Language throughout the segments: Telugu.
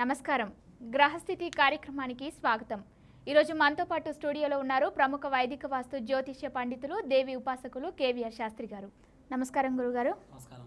నమస్కారం. గ్రహస్థితి కార్యక్రమానికి స్వాగతం. ఈరోజు మనతో పాటు స్టూడియోలో ఉన్నారు ప్రముఖ వైదిక వాస్తు జ్యోతిష్య పండితులు దేవి ఉపాసకులు కేవీఆర్ శాస్త్రి గారు. నమస్కారం గురుగారు. నమస్కారం.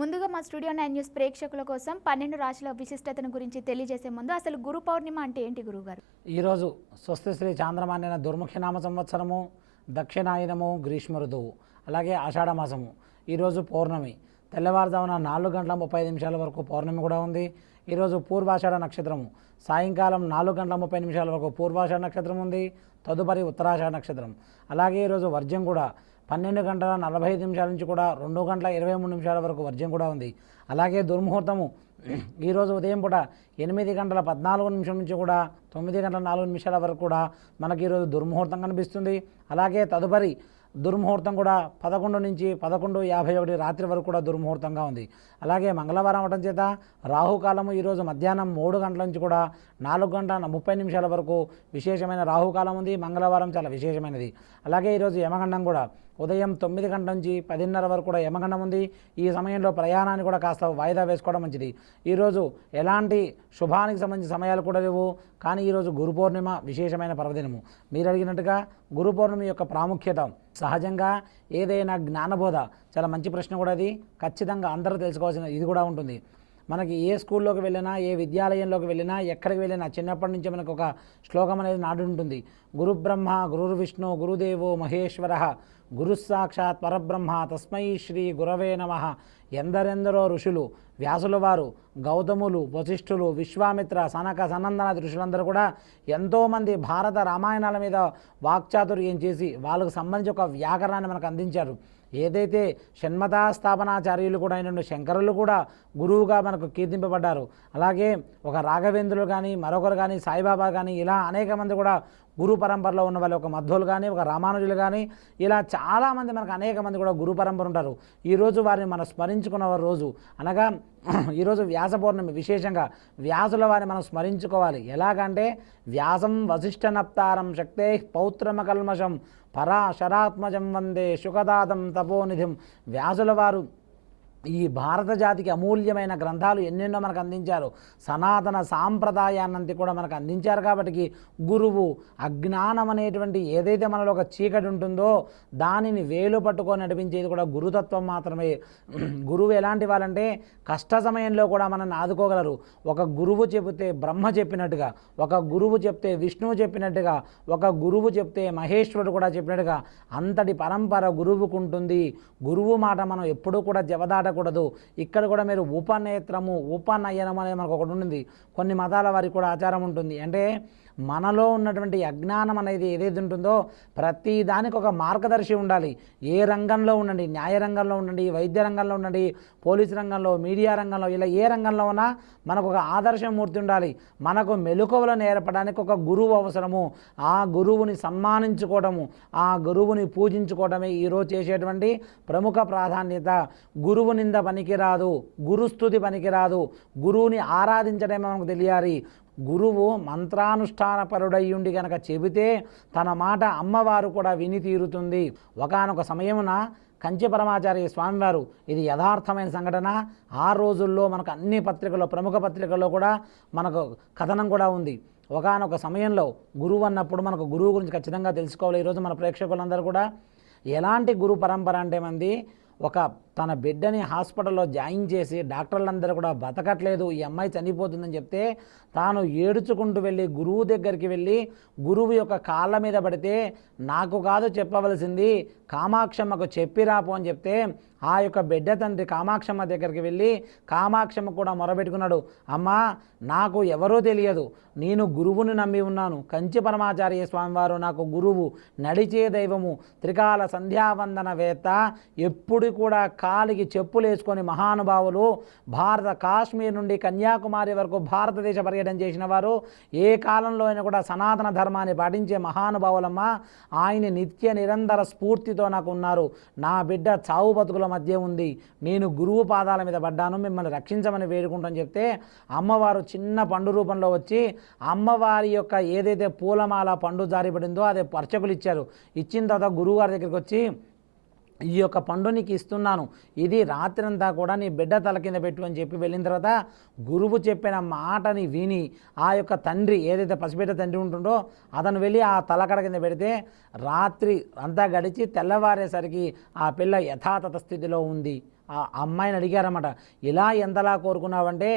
ముందుగా మా స్టూడియో 9 న్యూస్ ప్రేక్షకుల కోసం 12 రాశుల విశిష్టతను గురించి తెలియజేసే ముందు అసలు గురు పౌర్ణిమ అంటే ఏంటి గురుగారు? ఈరోజు స్వస్తి శ్రీ చాంద్రమాన్యన దుర్ముఖినామ సంవత్సరము, దక్షిణాయనము, గ్రీష్మ ఋతువు, అలాగే ఆషాఢమాసము. ఈరోజు పౌర్ణమి. తెల్లవారుజామున 4:35 వరకు పౌర్ణమి కూడా ఉంది. ఈరోజు పూర్వాషాఢ నక్షత్రము. సాయంకాలం 4:30 వరకు పూర్వాషాఢ నక్షత్రం ఉంది. తదుపరి ఉత్తరాషాఢ నక్షత్రం. అలాగే ఈరోజు వర్జ్యం కూడా 12:45 నుంచి కూడా 2:23 వరకు వర్జ్యం కూడా ఉంది. అలాగే దుర్ముహూర్తము ఈరోజు ఉదయం పూట 8:14 నుంచి కూడా 9:04 వరకు కూడా మనకి ఈరోజు దుర్ముహూర్తం కనిపిస్తుంది. అలాగే తదుపరి దుర్ముహూర్తం కూడా 11 నుంచి 11:51 రాత్రి వరకు కూడా దుర్ముహూర్తంగా ఉంది. అలాగే మంగళవారం అవడం చేత రాహుకాలము ఈరోజు మధ్యాహ్నం 3 గంటల నుంచి కూడా 4:30 వరకు విశేషమైన రాహుకాలం ఉంది. మంగళవారం చాలా విశేషమైనది. అలాగే ఈరోజు యమగండం కూడా ఉదయం 9 గంటల నుంచి 10:30 వరకు కూడా యమగండం ఉంది. ఈ సమయంలో ప్రయాణాన్ని కూడా కాస్త వాయిదా వేసుకోవడం మంచిది. ఈరోజు ఎలాంటి శుభానికి సంబంధించిన సమయాలు కూడా లేవు. కానీ ఈరోజు గురు పౌర్ణిమ విశేషమైన పర్వదినము. మీరు అడిగినట్టుగా గురు పౌర్ణమి యొక్క ప్రాముఖ్యత సహజంగా ఏదైనా జ్ఞానబోధ చాలా మంచి ప్రశ్న కూడా అది. ఖచ్చితంగా అందరూ తెలుసుకోవాల్సిన ఇది కూడా ఉంటుంది. మనకి ఏ స్కూల్లోకి వెళ్ళినా, ఏ విద్యాలయంలోకి వెళ్ళినా, ఎక్కడికి వెళ్ళినా చిన్నప్పటి నుంచి మనకు ఒక శ్లోకం అనేది నాడు ఉంటుంది. గురు బ్రహ్మ గురు విష్ణు గురుదేవో మహేశ్వర గురు సాక్షాత్ పరబ్రహ్మ తస్మై శ్రీ గురవే నమః. ఎందరెందరో ఋషులు, వ్యాసుల వారు, గౌతములు, వశిష్ఠులు, విశ్వామిత్ర, సనక, సనందనాది ఋషులందరూ కూడా ఎంతోమంది భారత రామాయణాల మీద వాక్చాతుర్యం చేసి వాళ్ళకు సంబంధించి ఒక వ్యాకరణాన్ని మనకు అందించారు. ఏదైతే షణ్మతా స్థాపనాచార్యులు కూడా అయిన శంకరులు కూడా గురువుగా మనకు కీర్తింపబడ్డారు. అలాగే ఒక రాఘవేంద్రులు కానీ, మరొకరు కానీ, సాయిబాబా కానీ, ఇలా అనేక మంది కూడా గురు పరంపరలో ఉన్న వాళ్ళు, ఒక మధ్వులు కానీ, ఒక రామానుజులు కానీ, ఇలా చాలామంది మనకు అనేక మంది కూడా గురు పరంపర ఉంటారు. ఈరోజు వారిని మనం స్మరించుకున్న రోజు అనగా ఈరోజు వ్యాస పౌర్ణమి. విశేషంగా వ్యాసుల వారిని మనం స్మరించుకోవాలి. ఎలాగంటే వ్యాసం వశిష్ఠ నప్తారం శక్తే పౌత్రమకల్మషం పరాశరాత్మజం వందే శుకదాతం తపోనిధిం. వ్యాసుల వారు ఈ భారత జాతికి అమూల్యమైన గ్రంథాలు ఎన్నెన్నో మనకు అందించారు. సనాతన సాంప్రదాయాన్నంతా కూడా మనకు అందించారు. కాబట్టి గురువు అజ్ఞానం అనేటువంటి ఏదైతే మనలో ఒక చీకటి ఉంటుందో దానిని వేలు పట్టుకొని నడిపించేది కూడా గురుతత్వం మాత్రమే. గురువు ఎలాంటి వాళ్ళంటే కష్ట సమయంలో కూడా మనల్ని ఆదుకోగలరు. ఒక గురువు చెబితే బ్రహ్మ చెప్పినట్టుగా, ఒక గురువు చెప్తే విష్ణువు చెప్పినట్టుగా, ఒక గురువు చెప్తే మహేశ్వరుడు కూడా చెప్పినట్టుగా అంతటి పరంపర గురువుకుంటుంది. గురువు మాట మనం ఎప్పుడూ కూడా జవదాటకూడదు. ఇక్కడ కూడా మీరు ఉపనేత్రము, ఉపనయనం అనేది మనకు ఒకటి ఉంటుంది. కొన్ని మతాల వారికి కూడా ఆచారం ఉంటుంది. అంటే మనలో ఉన్నటువంటి అజ్ఞానం అనేది ఏదైతే ఉంటుందో ప్రతి దానికి ఒక మార్గదర్శి ఉండాలి. ఏ రంగంలో ఉండండి, న్యాయ రంగంలో ఉండండి, వైద్య రంగంలో ఉండండి, పోలీసు రంగంలో, మీడియా రంగంలో, ఇలా ఏ రంగంలో ఉన్నా మనకు ఒక ఆదర్శమూర్తి ఉండాలి. మనకు మెలకువలు నేర్పడానికి ఒక గురువు అవసరము. ఆ గురువుని సన్మానించుకోవడము, ఆ గురువుని పూజించుకోవడమే ఈరోజు చేసేటువంటి ప్రముఖ ప్రాధాన్యత. గురువు నింద పనికిరాదు, గురుస్తుతి పనికిరాదు, గురువుని ఆరాధించడమే మనకు తెలియాలి. గురువు మంత్రానుష్ఠానపరుడయ్యుండి కనుక చెబితే తన మాట అమ్మవారు కూడా విని తీరుతుంది. ఒకానొక సమయమున కంచి పరమాచార్య స్వామివారు, ఇది యథార్థమైన సంఘటన, ఆ రోజుల్లో మనకు అన్ని పత్రికల్లో, ప్రముఖ పత్రికల్లో కూడా మనకు కథనం కూడా ఉంది. ఒకానొక సమయంలో గురువు అన్నప్పుడు మనకు గురువు గురించి ఖచ్చితంగా తెలుసుకోవాలి. ఈరోజు మన ప్రేక్షకులందరూ కూడా ఎలాంటి గురు పరంపర అంటే మంది ఒక తన బిడ్డని హాస్పిటల్లో జాయిన్ చేసి డాక్టర్లందరూ కూడా బతకట్లేదు, ఈ అమ్మాయి చనిపోతుందని చెప్తే తాను ఏడుచుకుంటూ వెళ్ళి గురువు దగ్గరికి వెళ్ళి గురువు యొక్క కాళ్ళ మీద పడితే నాకు కాదు చెప్పవలసింది కామాక్షమ్మకు చెప్పిరాపు అని చెప్తే ఆ యొక్క బిడ్డ తండ్రి కామాక్షమ్మ దగ్గరికి వెళ్ళి కామాక్షమ్మ కూడా మొరబెట్టుకున్నాడు. అమ్మా, నాకు ఎవరో తెలియదు, నేను గురువుని నమ్మి ఉన్నాను. కంచి పరమాచార్య స్వామివారు నాకు గురువు, నడిచే దైవము, త్రికాల సంధ్యావందన వేత్త, ఎప్పుడు కూడా కాలికి చెప్పులు వేసుకొని మహానుభావులు, భారత కాశ్మీర్ నుండి కన్యాకుమారి వరకు భారతదేశ పర్యటన చేసిన వారు, ఏ కాలంలో అయినా కూడా సనాతన ధర్మాన్ని పాటించే మహానుభావులమ్మ. ఆయన నిత్య నిరంతర స్ఫూర్తితో నాకు ఉన్నారు. నా బిడ్డ చావు బతుకుల మధ్య ఉంది, నేను గురువు పాదాల మీద పడ్డాను, మిమ్మల్ని రక్షించమని వేడుకుంటాను చెప్తే అమ్మవారు చిన్న పండు రూపంలో వచ్చి అమ్మవారి యొక్క ఏదైతే పూలమాల పండు జారిపడిందో అదే అర్చకులు ఇచ్చారు. ఇచ్చిన తర్వాత గురువుగారి దగ్గరికి వచ్చి ఈ యొక్క పండు నీకు ఇస్తున్నాను, ఇది రాత్రంతా కూడా నీ బిడ్డ తల కింద పెట్టు అని చెప్పి వెళ్ళిన తర్వాత గురువు చెప్పిన మాటని విని ఆ యొక్క తండ్రి ఏదైతే పసిబిడ్డ తండ్రి ఉంటుండో అతను వెళ్ళి ఆ తలకడ కింద పెడితే రాత్రి అంతా గడిచి తెల్లవారేసరికి ఆ పిల్ల యథాతథ స్థితిలో ఉంది. ఆ అమ్మాయిని అడిగారన్నమాట, ఇలా ఎంతలా కోరుకున్నావంటే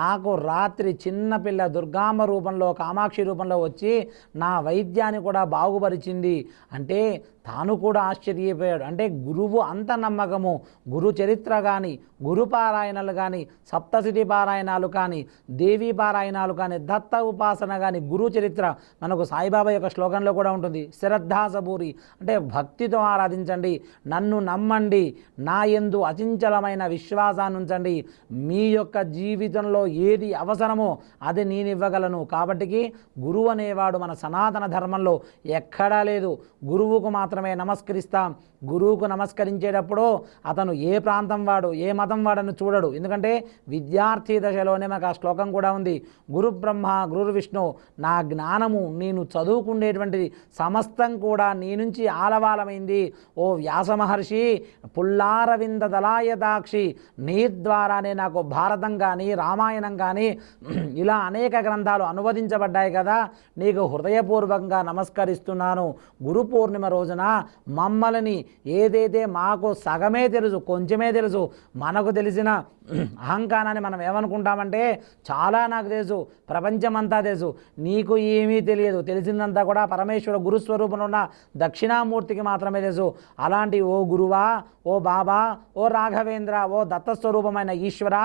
నాకు రాత్రి చిన్నపిల్ల దుర్గాంబ రూపంలో కామాక్షి రూపంలో వచ్చి నా వైద్యాన్ని కూడా బాగుపరిచింది అంటే తాను కూడా ఆశ్చర్యపోయాడు. అంటే గురువు అంత నమ్మకము, గురు చరిత్ర కానీ, గురు పారాయణాలు కానీ, సప్తశతి పారాయణాలు కానీ, దేవీ పారాయణాలు కానీ, దత్త ఉపాసన కానీ, గురు చరిత్ర మనకు సాయిబాబా యొక్క శ్లోకంలో కూడా ఉంటుంది. శ్రద్ధాసబూరి అంటే భక్తితో ఆరాధించండి, నన్ను నమ్మండి, నా యందు అచంచలమైన విశ్వాసాన్ని ఉంచండి, మీ యొక్క జీవితంలో ఏది అవసరమో అది నేను ఇవ్వగలను. కాబట్టికి గురువు అనేవాడు మన సనాతన ధర్మంలో ఎక్కడా లేదు. గురువుకు మాత్రమే నమస్కరిస్తాం. గురువుకు నమస్కరించేటప్పుడు అతను ఏ ప్రాంతం వాడు, ఏ మతం వాడని చూడడు. ఎందుకంటే విద్యార్థి దశలోనే మనకు ఆ శ్లోకం కూడా ఉంది, గురు బ్రహ్మ గురు విష్ణు, నా జ్ఞానము నేను చదువుకునేటువంటిది సమస్తం కూడా నీ నుంచి ఆలవాలమైంది. ఓ వ్యాస మహర్షి, పుల్లారవింద దళాయదాక్షి, నీ ద్వారానే నాకు భారతం కానీ రామాయణం కానీ ఇలా అనేక గ్రంథాలు అనువదించబడ్డాయి కదా, నీకు హృదయపూర్వకంగా నమస్కరిస్తున్నాను. గురు పూర్ణిమ రోజున మమ్మల్ని ఏదైతే మాకు సగమే తెలుసు, కొంచెమే తెలుసు, మనకు తెలిసిన అహంకారాన్ని మనం ఏమనుకుంటామంటే చాలా నాకు తెలుసు, ప్రపంచమంతా తెలుసు, నీకు ఏమీ తెలియదు, తెలిసిందంతా కూడా పరమేశ్వర గురుస్వరూపంలో ఉన్న దక్షిణామూర్తికి మాత్రమే తెలుసు. అలాంటి ఓ గురువా, ఓ బాబా, ఓ రాఘవేంద్ర, ఓ దత్తస్వరూపమైన ఈశ్వర,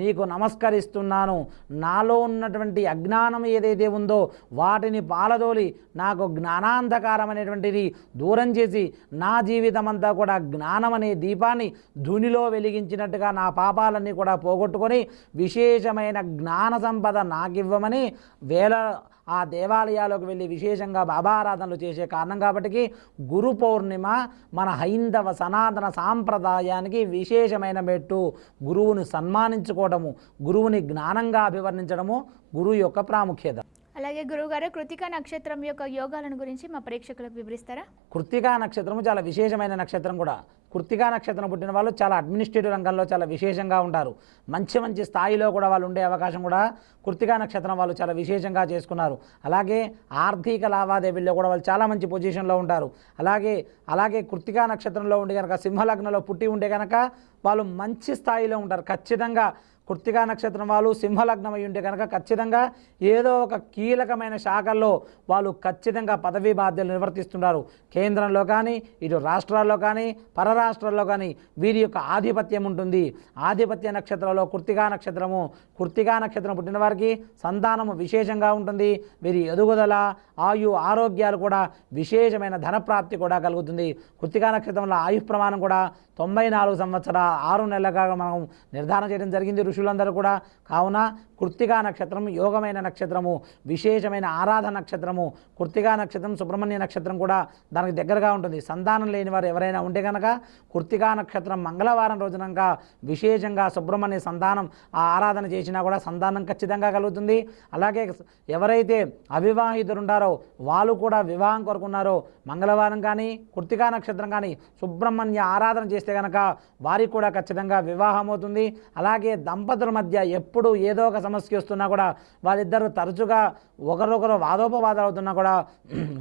నీకు నమస్కరిస్తున్నాను. నాలో ఉన్నటువంటి అజ్ఞానం ఏదైతే ఉందో వాటిని పాలదోలి నాకు జ్ఞానాంధకారం అనేటువంటిది దూరం చేసి నా జీవితం అంతా కూడా జ్ఞానం అనే దీపాన్ని ధునిలో వెలిగించినట్టుగా నా పాపాలన్నీ కూడా పోగొట్టుకొని విశేషమైన జ్ఞాన సంపద నాకివ్వమని ఆ దేవాలయాలకు వెళ్ళి విశేషంగా బాబారాధనలు చేసే కారణం. కాబట్టి గురు పౌర్ణిమ మన హైందవ సనాతన సాంప్రదాయానికి విశేషమైన మెట్టు. గురువుని సన్మానించుకోవడము, గురువుని జ్ఞానంగా అభివర్ణించడము గురువు యొక్క ప్రాముఖ్యత. అలాగే గురువుగారు, కృతికా నక్షత్రం యొక్క యోగాలను గురించి మా ప్రేక్షకులకు వివరిస్తారా? కృత్తికా నక్షత్రము చాలా విశేషమైన నక్షత్రం కూడా. కృత్తికా నక్షత్రం పుట్టిన వాళ్ళు చాలా అడ్మినిస్ట్రేటివ్ రంగంలో చాలా విశేషంగా ఉంటారు. మంచి మంచి స్థాయిలో కూడా వాళ్ళు ఉండే అవకాశం కూడా కృత్తికా నక్షత్రం వాళ్ళు చాలా విశేషంగా చేసుకున్నారు. అలాగే ఆర్థిక లావాదేవీల్లో కూడా వాళ్ళు చాలా మంచి పొజిషన్లో ఉంటారు. అలాగే కృత్తికా నక్షత్రంలో ఉండి కనుక సింహలగ్నంలో పుట్టి ఉంటే కనుక వాళ్ళు మంచి స్థాయిలో ఉంటారు. ఖచ్చితంగా కృత్తికా నక్షత్రం వాళ్ళు సింహలగ్నం అయి ఉంటే కనుక ఖచ్చితంగా ఏదో ఒక కీలకమైన శాఖల్లో వాళ్ళు ఖచ్చితంగా పదవీ బాధ్యతలు నిర్వర్తిస్తున్నారు. కేంద్రంలో కానీ, ఇటు రాష్ట్రాల్లో కానీ, పరరాష్ట్రాల్లో కానీ వీరి యొక్క ఆధిపత్యం ఉంటుంది. ఆధిపత్య నక్షత్రంలో కృత్తికా నక్షత్రం పుట్టిన వారికి సంతానము విశేషంగా ఉంటుంది. వీరి ఎదుగుదల, ఆయు, ఆరోగ్యాలు కూడా విశేషమైన ధనప్రాప్తి కూడా కలుగుతుంది. కృత్తికా నక్షత్రంలో ఆయు ప్రమాణం కూడా 94 సంవత్సరాల 6 నెలలుగా మనం నిర్ధారణ చేయడం జరిగింది ఋషులందరూ కూడా. కావున కృత్తికా నక్షత్రం యోగమైన నక్షత్రము, విశేషమైన ఆరాధన నక్షత్రము. కృత్తికా నక్షత్రం సుబ్రహ్మణ్య నక్షత్రం కూడా దానికి దగ్గరగా ఉంటుంది. సంతానం లేని వారు ఎవరైనా ఉంటే కనుక కృత్తికా నక్షత్రం మంగళవారం రోజునక విశేషంగా సుబ్రహ్మణ్య సంతానం ఆ ఆరాధన చేసినా కూడా సంతానం ఖచ్చితంగా కలుగుతుంది. అలాగే ఎవరైతే అవివాహితులు ఉంటారో వాళ్ళు కూడా వివాహం కోరుకున్నారో మంగళవారం కానీ కృత్తికా నక్షత్రం కానీ సుబ్రహ్మణ్య ఆరాధన చేస్తే కనుక వారికి కూడా ఖచ్చితంగా వివాహం అవుతుంది. అలాగే దంపతుల మధ్య ఎప్పుడు ఏదో ఒక సమస్య వస్తున్నా కూడా వాళ్ళిద్దరూ తరచుగా ఒకరొకరు వాదోపవాదాలు అవుతున్నా కూడా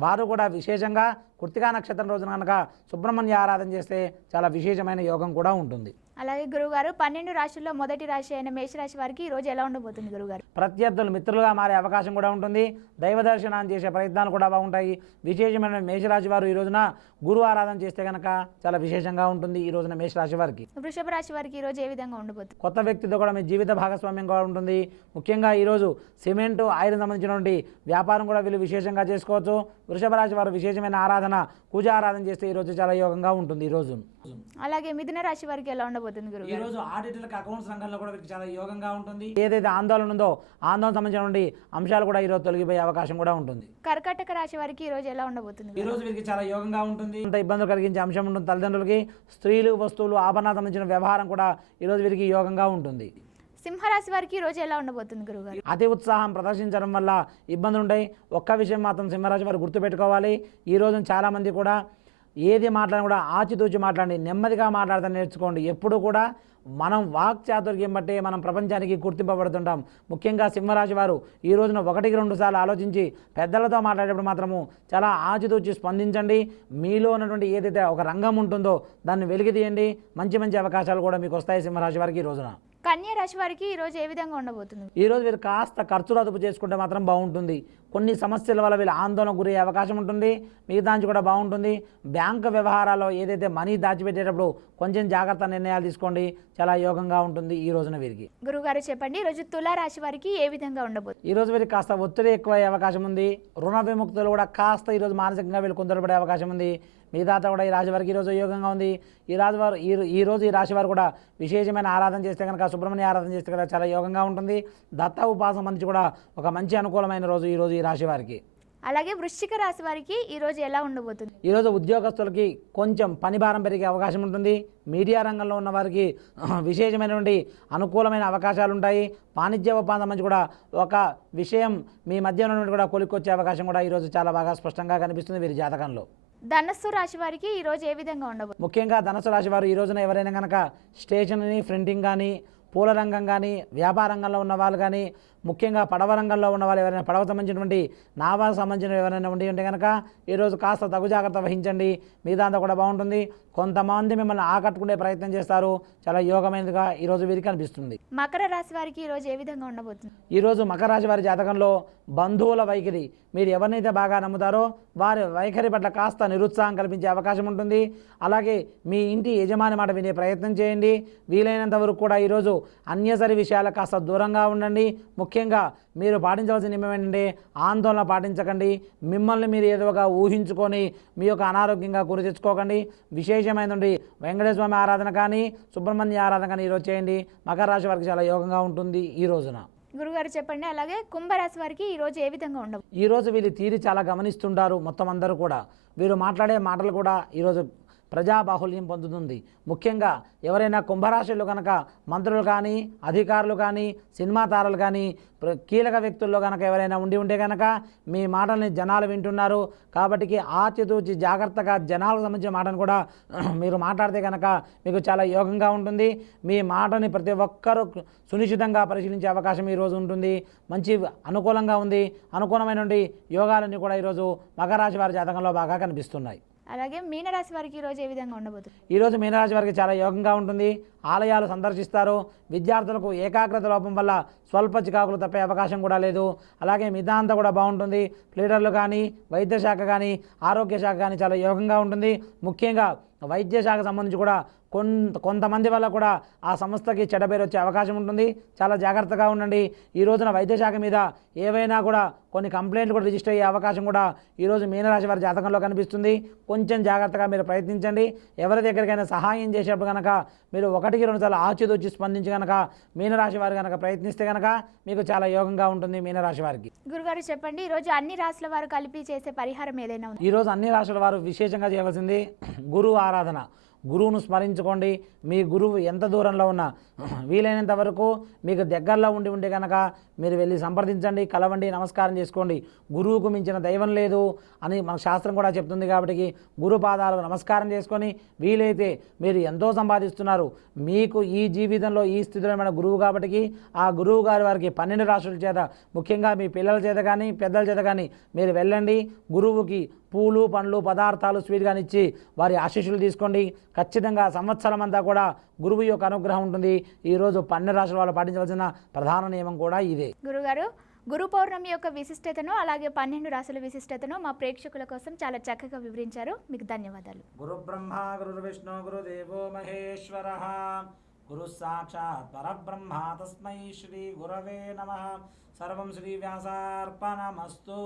వారు కూడా విశేషంగా కృత్తికా నక్షత్రం రోజున కనుక సుబ్రహ్మణ్య ఆరాధన చేస్తే చాలా విశేషమైన యోగం కూడా ఉంటుంది. అలాగే గురుగారు, 12 రాశుల్లో మొదటి రాశి అయిన మేషరాశి వారికి ఈ రోజు ఎలా ఉండబోతుంది గురుగారు? ప్రత్యర్థులు మిత్రులుగా మారే అవకాశం కూడా ఉంటుంది. దైవ దర్శనాన్ని చేసే ప్రయత్నాలు కూడా బాగుంటాయి. విశేషమైన మేషరాశి వారు ఈ రోజున గురు ఆరాధన చేస్తే కనుక చాలా విశేషంగా ఉంటుంది ఈ రోజున మేషరాశి వారికి. వృషభ రాశి వారికి ఈ రోజు ఏ విధంగా ఉండబోతుంది? కొత్త వ్యక్తితో కూడా మీ జీవిత భాగస్వామ్యం కూడా ఉంటుంది. ముఖ్యంగా ఈరోజు సిమెంట్, ఐరన్ సంబంధించినటువంటి వ్యాపారం కూడా వీళ్ళు విశేషంగా చేసుకోవచ్చు. వృషభ రాశి వారు విశేషమైన ఆరాధన, పూజ ఆరాధన చేస్తే ఈరోజు చాలా యోగంగా ఉంటుంది ఈరోజు. అలాగే మిథున రాశి వారికి ఎలా ఉండబోతుంది గురుగారు? ఈ రోజు ఆడిటర్లకు, అకౌంట్స్ రంగంలో కూడా వీరికి చాలా యోగంగా ఉంటుంది. ఏదైతే ఆందోళన ఉందో ఆందోళన సంబంధించినటువంటి అంశాలు కూడా ఈరోజు తొలగిపోయే అవకాశం కూడా ఉంటుంది. కర్కాటక రాశి వారికి ఈ రోజు ఎలా ఉండబోతుంది? ఈ రోజు వీరికి చాలా యోగంగా ఉంటుంది. అంత ఇబ్బందులు కలిగించే అంశం ఉంటుంది తల్లిదండ్రులకి. స్త్రీలు, వస్తువులు, ఆభరణాలకు సంబంధించిన వ్యవహారం కూడా ఈరోజు వీరికి యోగంగా ఉంటుంది. సింహరాశి వారికి ఈ రోజు ఎలా ఉండబోతుంది గురుగారు? అతి ఉత్సాహం ప్రదర్శించడం వల్ల ఇబ్బందులు ఉంటాయి. ఒక్క విషయం మాత్రం సింహరాశి వారు గుర్తుపెట్టుకోవాలి. ఈ రోజు చాలామంది కూడా ఏది మాట్లాడినా కూడా ఆచితూచి మాట్లాడండి, నెమ్మదిగా మాట్లాడతాను నేర్చుకోండి. ఎప్పుడు కూడా మనం వాక్ చాతుర్యం బట్టే మనం ప్రపంచానికి గుర్తింపబడుతుంటాం. ముఖ్యంగా సింహరాశి వారు ఈ రోజున 1-2 సార్లు ఆలోచించి పెద్దలతో మాట్లాడేటప్పుడు మాత్రము చాలా ఆచితూచి స్పందించండి. మీలో ఉన్నటువంటి ఏదైతే ఒక రంగం ఉంటుందో దాన్ని వెలికి తీయండి. మంచి మంచి అవకాశాలు కూడా మీకు వస్తాయి సింహరాశి వారికి ఈ రోజున. కన్యా రాశి వారికి ఈరోజు ఏ విధంగా ఉండబోతుంది? ఈరోజు వీరు కాస్త ఖర్చులు అదుపు చేసుకుంటే మాత్రం బాగుంటుంది. కొన్ని సమస్యల వల్ల వీళ్ళు ఆందోళన గురయ్యే అవకాశం ఉంటుంది. మిగతా నుంచి కూడా బాగుంటుంది. బ్యాంకు వ్యవహారాల్లో ఏదైతే మనీ దాచిపెట్టేటప్పుడు కొంచెం జాగ్రత్త నిర్ణయాలు తీసుకోండి. చాలా యోగంగా ఉంటుంది ఈ రోజున వీరికి. గురుగారు చెప్పండి, ఈరోజు తులారాశి వారికి ఏ విధంగా ఉండబోతుంది? ఈరోజు వీరికి కాస్త ఒత్తిడి ఎక్కువయ్యే అవకాశం ఉంది. రుణ విముక్తులు కూడా కాస్త ఈరోజు మానసికంగా వీళ్ళు కుందరపడే అవకాశం ఉంది. మిగతా కూడా ఈ రాశి వారికి ఈరోజు యోగంగా ఉంది. ఈ రాశి వారు కూడా విశేషమైన ఆరాధన చేస్తే కనుక, సుబ్రహ్మణ్య ఆరాధన చేస్తే కనుక చాలా యోగంగా ఉంటుంది. దత్త ఉపాసన మంచి కూడా ఒక మంచి అనుకూలమైన రోజు ఈరోజు ఈ రాశి వారికి. అలాగే వృశ్చిక రాశి వారికి ఈరోజు ఎలా ఉండబోతుంది? ఈరోజు ఉద్యోగస్తులకి కొంచెం పని భారం పెరిగే అవకాశం ఉంటుంది. మీడియా రంగంలో ఉన్న వారికి విశేషమైనటువంటి అనుకూలమైన అవకాశాలు ఉంటాయి. వాణిజ్య ఒప్పందం మంచి కూడా ఒక విషయం మీ మధ్య ఉన్నటువంటి కూడా కొలిక్కొచ్చే అవకాశం కూడా ఈరోజు చాలా బాగా స్పష్టంగా కనిపిస్తుంది వీరి జాతకంలో. ధనస్సు రాశి వారికి ఈరోజు ఏ విధంగా ఉండబోతుంది? ముఖ్యంగా ధనుసు రాశి వారు ఈ రోజున ఎవరైనా కనుక స్టేషనరీ, ప్రింటింగ్ కానీ, పూల రంగం కానీ, వ్యాపార రంగంలో ఉన్న వాళ్ళు కానీ, ముఖ్యంగా పడవ రంగంలో ఉన్న వాళ్ళు ఎవరైనా పడవ సంబంధించినటువంటి నావాకు సంబంధించిన ఎవరైనా ఉంటే కనుక ఈరోజు కాస్త తగు జాగ్రత్త వహించండి. మిగతా కూడా బాగుంటుంది. కొంతమంది మిమ్మల్ని ఆకట్టుకునే ప్రయత్నం చేస్తారు. చాలా యోగమైనదిగా ఈరోజు వీరికి అనిపిస్తుంది. మకర రాశి వారికి ఈరోజు ఏ విధంగా ఉండబోతుంది? ఈరోజు మకర రాశి వారి జాతకంలో బంధువుల వైఖరి, మీరు ఎవరినైతే బాగా నమ్ముతారో వారి వైఖరి పట్ల కాస్త నిరుత్సాహం కల్పించే అవకాశం ఉంటుంది. అలాగే మీ ఇంటి యజమాని మాట వినే ప్రయత్నం చేయండి. వీలైనంత వరకు కూడా ఈరోజు అన్యసరి విషయాలకు కాస్త దూరంగా ఉండండి. ముఖ్యంగా మీరు పాటించవలసిన నియమం ఏంటంటే ఆందోళన పాటించకండి. మిమ్మల్ని మీరు ఏదోగా ఊహించుకొని మీ యొక్క అనారోగ్యంగా గురి తెచ్చుకోకండి. విశేషమైనటువంటి వెంకటేశ్వర స్వామి ఆరాధన కానీ, సుబ్రహ్మణ్య ఆరాధన కానీ ఈరోజు చేయండి. మకర రాశి వారికి చాలా యోగంగా ఉంటుంది ఈ రోజున. గురుగారు చెప్పండి, అలాగే కుంభరాశి వారికి ఈరోజు ఏ విధంగా ఉండవు? ఈరోజు వీళ్ళు తీరి చాలా గమనిస్తుంటారు. మొత్తం అందరూ కూడా వీరు మాట్లాడే మాటలు కూడా ఈరోజు ప్రజాబాహుల్యం పొందుతుంది. ముఖ్యంగా ఎవరైనా కుంభరాశులు కనుక మంత్రులు కానీ, అధికారులు కానీ, సినిమా తారలు కానీ, కీలక వ్యక్తుల్లో కనుక ఎవరైనా ఉంటే కనుక మీ మాటల్ని జనాలు వింటున్నారు. కాబట్టి ఆచితూచి జాగ్రత్తగా జనాలకు సంబంధించిన మాటను కూడా మీరు మాట్లాడితే కనుక మీకు చాలా యోగంగా ఉంటుంది. మీ మాటని ప్రతి ఒక్కరూ సునిశ్చితంగా పరిశీలించే అవకాశం ఈరోజు ఉంటుంది. మంచి అనుకూలంగా ఉంది. అనుకూలమైనటువంటి యోగాలన్నీ కూడా ఈరోజు మకర రాశి వారి జాతకంలో బాగా కనిపిస్తున్నాయి. అలాగే మీనరాశి వారికి ఈరోజు ఏ విధంగా ఉండబోతుంది? ఈరోజు మీనరాశి వారికి చాలా యోగంగా ఉంటుంది. ఆలయాలు సందర్శిస్తారు. విద్యార్థులకు ఏకాగ్రత లోపం వల్ల స్వల్ప చికాకులు తప్పే అవకాశం కూడా లేదు. అలాగే మిగతా కూడా బాగుంటుంది. లీడర్లు కానీ, వైద్య శాఖ కానీ, ఆరోగ్య శాఖ కానీ చాలా యోగంగా ఉంటుంది. ముఖ్యంగా వైద్య శాఖ సంబంధించి కూడా కొంతమంది వల్ల కూడా ఆ సంస్థకి చెడ్డ పేరు వచ్చే అవకాశం ఉంటుంది. చాలా జాగ్రత్తగా ఉండండి. ఈ రోజున వైద్య శాఖ మీద ఏవైనా కూడా కొన్ని కంప్లైంట్లు కూడా రిజిస్టర్ అయ్యే అవకాశం కూడా ఈరోజు మీనరాశి వారి జాతకంలో కనిపిస్తుంది. కొంచెం జాగ్రత్తగా మీరు ప్రయత్నించండి. ఎవరి దగ్గరికైనా సహాయం చేసేటప్పుడు కనుక మీరు 1-2 సార్లు ఆచితూచి స్పందించి కనుక మీనరాశి వారు కనుక ప్రయత్నిస్తే కనుక మీకు చాలా యోగంగా ఉంటుంది మీనరాశి వారికి. గురుగారు చెప్పండి, ఈరోజు అన్ని రాశుల వారు కలిపి చేసే పరిహారం ఏదైనా ఉంది? ఈరోజు అన్ని రాశుల వారు విశేషంగా చేయవలసింది గురువు ఆరాధన. గురువును స్మరించుకోండి. మీ గురువు ఎంత దూరంలో ఉన్నా వీలైనంత వరకు మీకు దగ్గరలో ఉంటే కనుక మీరు వెళ్ళి సంప్రదించండి, కలవండి, నమస్కారం చేసుకోండి. గురువుకు మించిన దైవం లేదు అని మన శాస్త్రం కూడా చెప్తుంది. కాబట్టి గురు పాదాలకు నమస్కారం చేసుకొని వీలైతే మీరు ఎంతో సంపాదిస్తున్నారు. మీకు ఈ జీవితంలో ఈ స్థితిలో మన గురువు కాబట్టి ఆ గురువు గారి వారికి 12 రాశుల చేత, ముఖ్యంగా మీ పిల్లల చేత కానీ పెద్దల చేత కానీ మీరు వెళ్ళండి. గురువుకి పూలు, పండ్లు, పదార్థాలు, స్వీట్ కానీ ఇచ్చి వారి ఆశీస్సులు తీసుకోండి. ఖచ్చితంగా సంవత్సరం అంతా కూడా గురువు యొక్క అనుగ్రహం ఉంటుంది. ఈరోజు 12 రాశుల వాళ్ళు పాటించవలసిన ప్రధాన నియమం కూడా ఇదే. గురుగారు, గురు పౌర్ణమి యొక్క విశిష్టతను అలాగే 12 రాశుల విశిష్టతను మా ప్రేక్షకుల కోసం చాలా చక్కగా వివరించారు. మీకు ధన్యవాదాలు. గురు బ్రహ్మ గురు విష్ణు గురు దేవో మహేశ్వర గురు సాక్షాత్ పరబ్రహ్మ తస్మై శ్రీ గురవే నమః. సర్వం శ్రీ వ్యాసార్పణమస్తు.